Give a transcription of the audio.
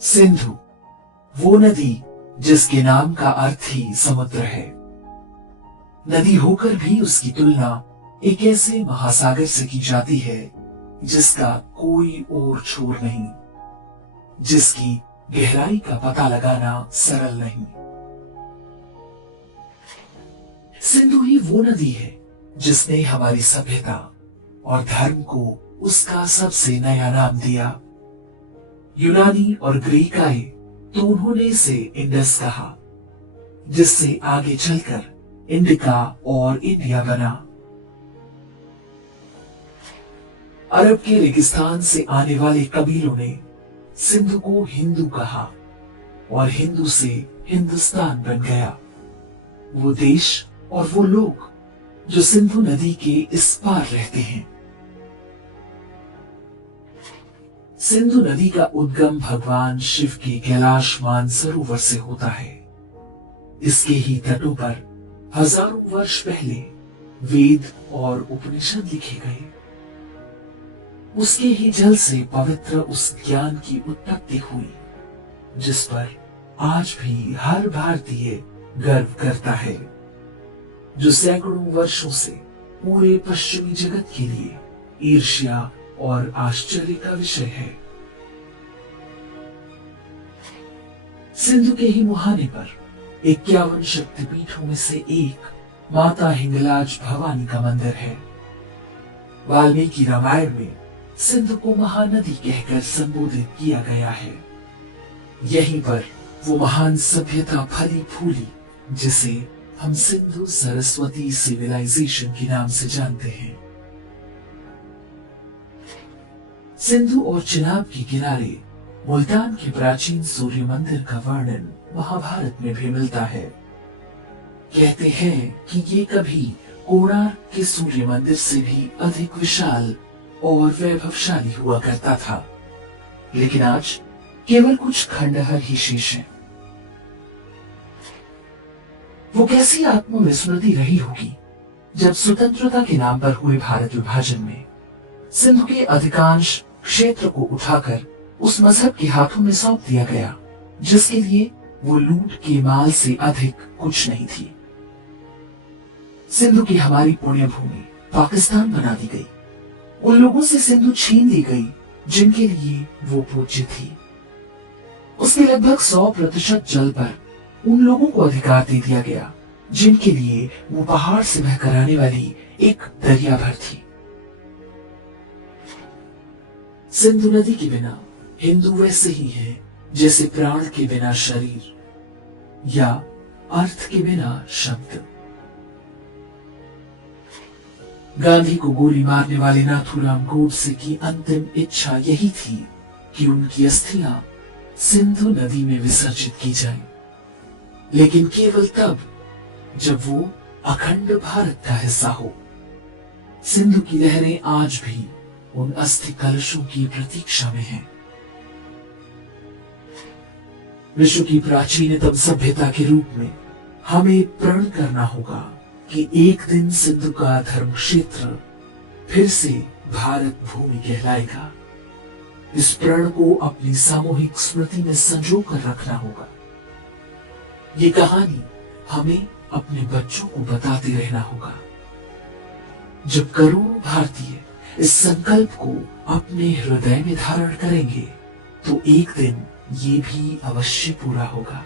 सिंधु, वो नदी जिसके नाम का अर्थ ही समुद्र है। नदी होकर भी उसकी तुलना एक ऐसे महासागर से की जाती है जिसका कोई और छोर नहीं, जिसकी गहराई का पता लगाना सरल नहीं। सिंधु ही वो नदी है जिसने हमारी सभ्यता और धर्म को उसका सबसे नया नाम दिया। यूनानी और ग्रीक आए तो उन्होंने इसे इंडस कहा, जिससे आगे चलकर इंडिका और इंडिया बना। अरब के रेगिस्तान से आने वाले कबीलों ने सिंधु को हिंदू कहा और हिंदू से हिंदुस्तान बन गया। वो देश और वो लोग जो सिंधु नदी के इस पार रहते हैं। सिंधु नदी का उद्गम भगवान शिव के कैलाश मानसरोवर से होता है। इसके ही तटों पर हजारों वर्ष पहले वेद और उपनिषद लिखे गए। उसके ही जल से पवित्र उस ज्ञान की उत्पत्ति हुई जिस पर आज भी हर भारतीय गर्व करता है, जो सैकड़ों वर्षों से पूरे पश्चिमी जगत के लिए ईर्ष्या और आश्चर्य का विषय है। सिंधु के ही मुहाने पर 51 शक्तिपीठों में से एक माता हिंगलाज भवानी का मंदिर है। वाल्मीकि रामायण में सिंधु को महानदी कहकर संबोधित किया गया है। यहीं पर वो महान सभ्यता फली फूली जिसे हम सिंधु सरस्वती सिविलाइजेशन के नाम से जानते हैं। सिंधु और चिनाब के किनारे मुल्तान के प्राचीन सूर्य मंदिर का वर्णन महाभारत में भी मिलता है। कहते हैं कि ये कभी कोणार्क के सूर्य मंदिर से भी अधिक विशाल और वैभवशाली हुआ करता था, लेकिन आज केवल कुछ खंडहर ही शेष हैं। वो कैसी आत्मविस्मृति रही होगी जब स्वतंत्रता के नाम पर हुए भारत विभाजन में सिंधु के अधिकांश क्षेत्र को उठाकर उस मजहब के हाथों में सौंप दिया गया जिसके लिए वो लूट के माल से अधिक कुछ नहीं थी। सिंधु की हमारी पुण्य भूमि पाकिस्तान बना दी गई। उन लोगों से सिंधु छीन ली गई जिनके लिए वो पूज्य थी। उसके लगभग 100% जल पर उन लोगों को अधिकार दे दिया गया जिनके लिए वो पहाड़ से बहकर आने वाली एक दरिया भर थी। सिंधु नदी के बिना हिंदू वैसे ही है जैसे प्राण के बिना शरीर या अर्थ के बिना शब्द। गांधी को गोली मारने वाले नाथूराम गोडसे की अंतिम इच्छा यही थी कि उनकी अस्थियां सिंधु नदी में विसर्जित की जाएं, लेकिन केवल तब जब वो अखंड भारत का हिस्सा हो। सिंधु की लहरें आज भी उन अस्थि कलशों की प्रतीक्षा में हैं। विश्व की प्राचीनतम सभ्यता के रूप में हमें प्रण करना होगा कि एक दिन सिंधु का धर्म क्षेत्र फिर से भारत भूमि कहलाएगा। इस प्रण को अपनी सामूहिक स्मृति में संजो कर रखना होगा। ये कहानी हमें अपने बच्चों को बताते रहना होगा। जब करोड़ों भारतीय इस संकल्प को अपने हृदय में धारण करेंगे तो एक दिन ये भी अवश्य पूरा होगा।